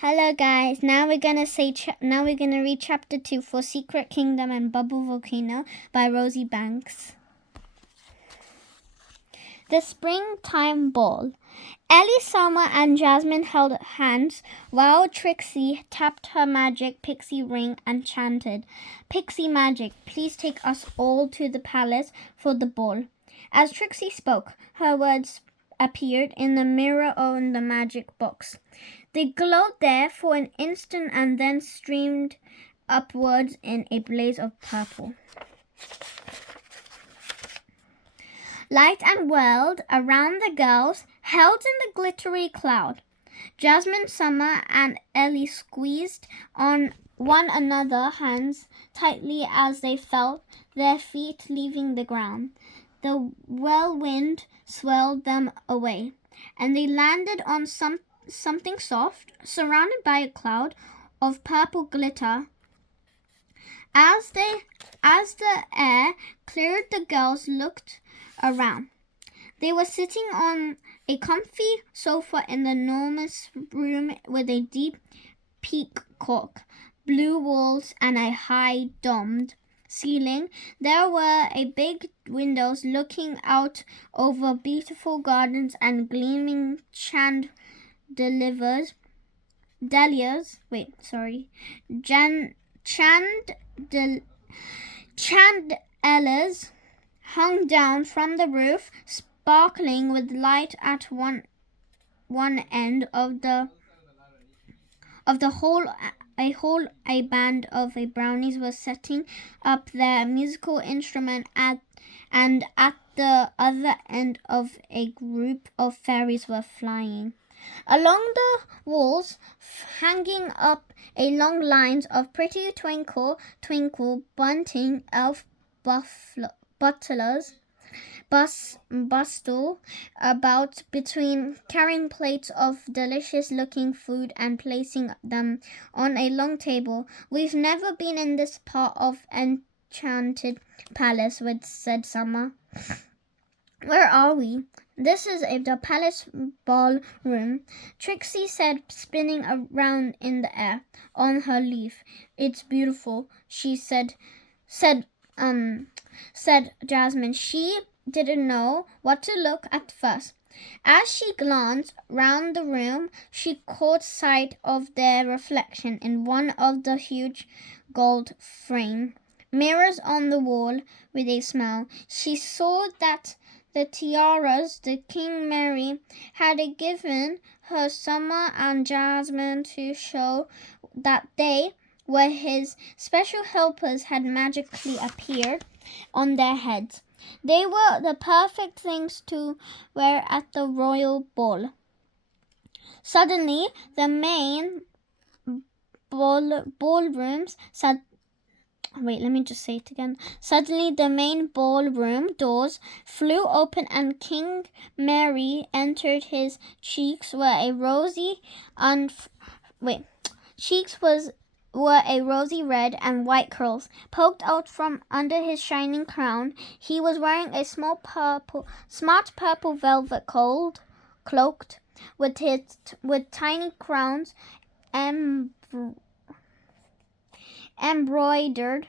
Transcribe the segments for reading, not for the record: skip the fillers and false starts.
Hello guys, now we're gonna read chapter 2 for Secret Kingdom and Bubble Volcano by Rosie Banks. The Springtime Ball. Ellie, Summer, and Jasmine held hands while Trixie tapped her magic pixie ring and chanted, "Pixie magic, please take us all to the palace for the ball." As Trixie spoke, her words appeared in the mirror on the magic box. They glowed there for an instant and then streamed upwards in a blaze of purple. Light and whirled around the girls, held in the glittery cloud. Jasmine, Summer, and Ellie squeezed on one another's hands tightly as they felt their feet leaving the ground. The whirlwind swirled them away, and they landed on something soft, surrounded by a cloud of purple glitter. As the air cleared, the girls looked around. They were sitting on a comfy sofa in the enormous room with a deep peacock, blue walls, and a high domed ceiling. There were big windows looking out over beautiful gardens and gleaming chandeliers hung down from the roof, sparkling with light at one end of the hall. A band of brownies was setting up their musical instrument and at the other end of a group of fairies were flying. Along the walls, hanging up long lines of pretty twinkle, twinkle, bunting elf butlers bustle about between, carrying plates of delicious-looking food and placing them on a long table. "We've never been in this part of Enchanted Palace," said Summer. "Where are we?" "This is the palace ballroom," Trixie said, spinning around in the air on her leaf. "It's beautiful," said Jasmine. She didn't know what to look at first. As she glanced round the room, she caught sight of their reflection in one of the huge gold frame mirrors on the wall. With a smile, she saw that the tiaras the King Mary had given her Summer and Jasmine to show that they were his special helpers had magically appeared on their heads. They were the perfect things to wear at the royal ball. Suddenly, the main ballroom doors flew open and King Mary entered. His cheeks were a rosy red, and white curls poked out from under his shining crown. He was wearing a smart purple velvet cloak with tiny crowns embroidered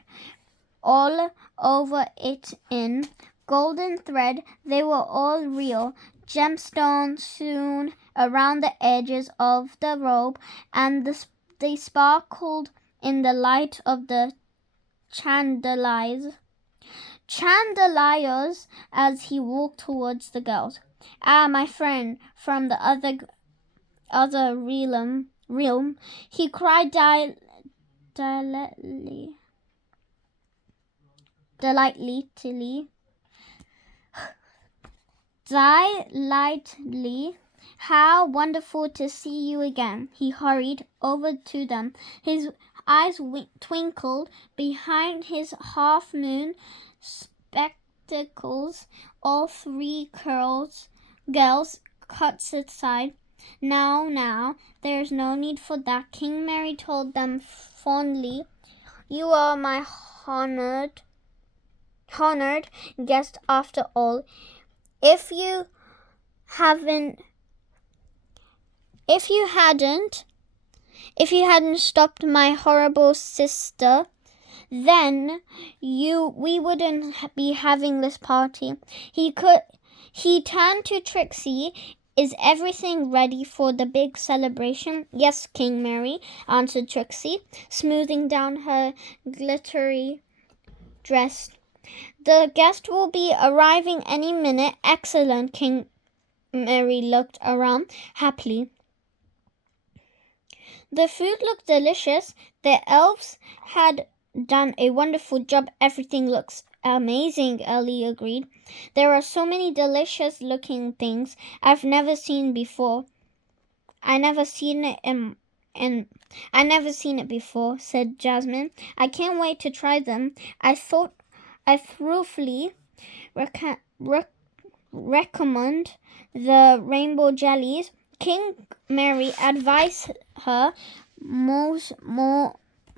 all over it in golden thread. They were all real gemstones sewn around the edges of the robe, and they sparkled in the light of the chandeliers as he walked towards the girls. "Ah, my friend from the other realm," he cried delightedly. "How wonderful to see you again." He hurried over to them. His eyes twinkled behind his half-moon spectacles. All three girls cut aside. Now, there's no need for that," King Mary told them fondly. "You are my honored guest after all. If you hadn't If you hadn't stopped my horrible sister, then we wouldn't be having this party. He turned to Trixie. Is everything ready for the big celebration? Yes, King Mary, answered Trixie, smoothing down her glittery dress. The guest will be arriving any minute. Excellent. King Mary looked around happily. The food looked delicious. The elves had done a wonderful job. Everything looks amazing, Ellie agreed. There are so many delicious looking things I've never seen before. I never seen it before, said Jasmine. I can't wait to try them. I thoroughly recommend the rainbow jellies. King Mary advised her,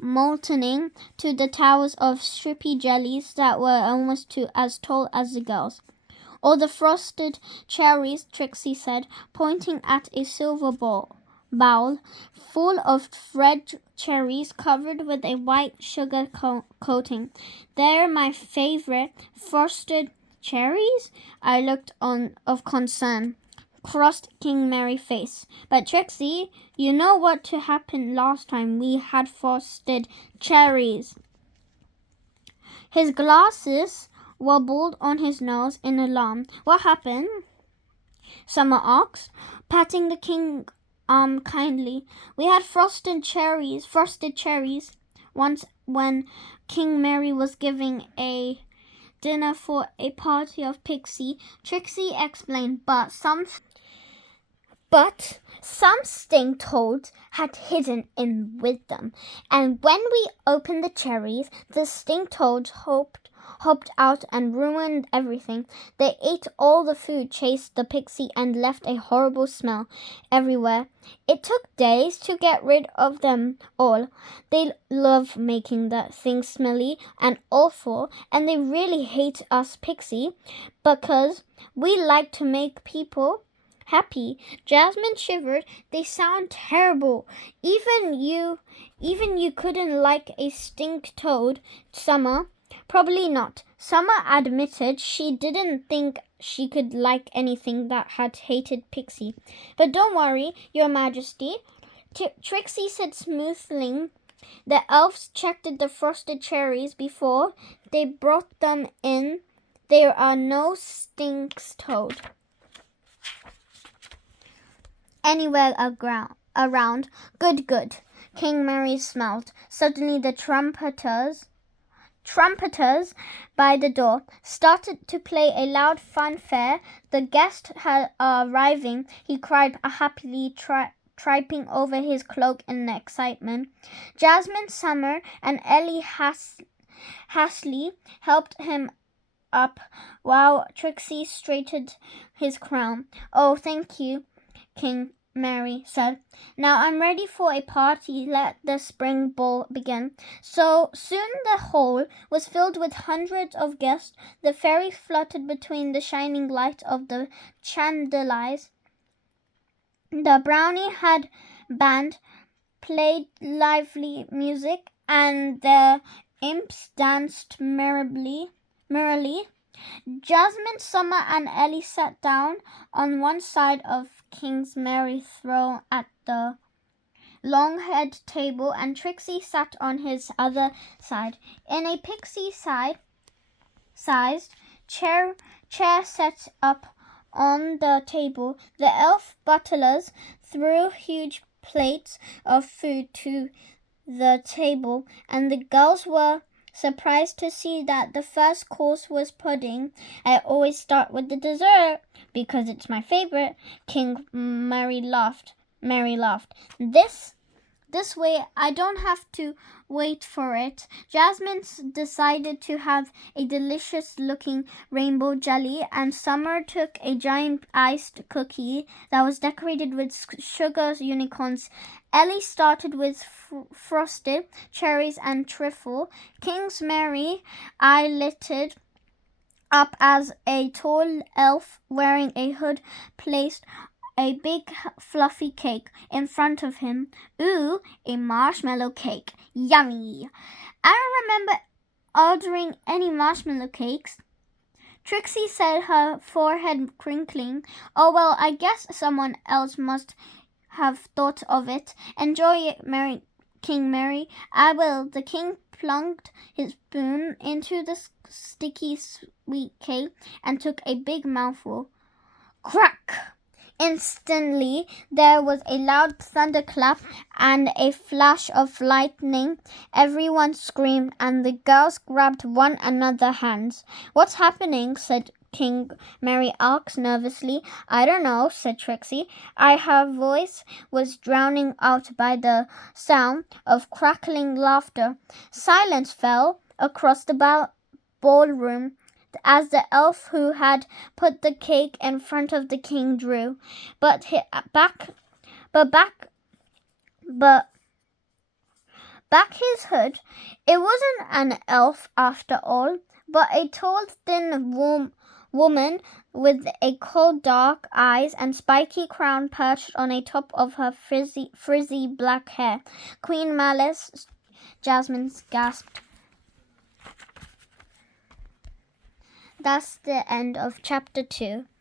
moltening to the towers of strippy jellies that were almost as tall as the girls. Or the frosted cherries, Trixie said, pointing at a silver bowl full of red cherries covered with a white sugar coating. They're my favorite. Frosted cherries? I looked of concern. Crossed King Mary's face. But Trixie, you know what happened last time we had frosted cherries. His glasses wobbled on his nose in alarm. What happened? Summer asked, patting the king kindly. We had frosted cherries once when King Mary was giving a dinner for a party of Pixie. Trixie explained, but some stink toads had hidden in with them, and when we opened the cherries, the stink toads hopped out and ruined everything. They ate all the food, chased the pixie, and left a horrible smell everywhere. It took days to get rid of them all. They love making the things smelly and awful, and they really hate us pixie because we like to make people happy. Jasmine shivered. They sound terrible. Even you couldn't like a stink toad, Summer. Probably not. Summer admitted she didn't think she could like anything that had hated Pixie. But don't worry, Your Majesty, Trixie said smoothly. The elves checked the frosted cherries before they brought them in. There are no stinks toad anywhere around. Good. King Mary smiled. Suddenly the trumpeters by the door started to play a loud fanfare. The guests are arriving, he cried happily, tripping over his cloak in excitement. Jasmine, Summer, and Ellie hastily helped him up while Trixie straightened his crown. Oh, thank you, King Mary said. Now I'm ready for a party. Let the spring ball begin. So soon the hall was filled with hundreds of guests. The fairies fluttered between the shining light of the chandeliers. The brownie had band played lively music, and the imps danced merrily. Jasmine, Summer, and Ellie sat down on one side of King Mary's throne at the long-head table, and Trixie sat on his other side. In a pixie-sized chair set up on the table, the elf butlers threw huge plates of food to the table, and the girls were surprised to see that the first course was pudding. I always start with the dessert because it's my favorite. King Mary laughed. This way I don't have to wait for it. Jasmine decided to have a delicious looking rainbow jelly, and Summer took a giant iced cookie that was decorated with sugar unicorns. Ellie started with frosted cherries and trifle. King Mary lighted up as a tall elf wearing a hood placed a big fluffy cake in front of him. Ooh, a marshmallow cake. Yummy! I don't remember ordering any marshmallow cakes. Trixie said, her forehead crinkling. Oh, well, I guess someone else must have thought of it. Enjoy it, King Mary. I will. The king plunked his spoon into the sticky sweet cake and took a big mouthful. Crack! Instantly, there was a loud thunderclap and a flash of lightning. Everyone screamed, and the girls grabbed one another's hands. What's happening? Said King Mary asked nervously. I don't know, said Trixie. Her voice was drowned out by the sound of crackling laughter. Silence fell across the ballroom as the elf who had put the cake in front of the king drew back his hood. It wasn't an elf after all, but a tall, thin woman with a cold dark eyes and spiky crown perched on a top of her frizzy black hair. Queen Malice, Jasmine gasped. That's the end of chapter 2.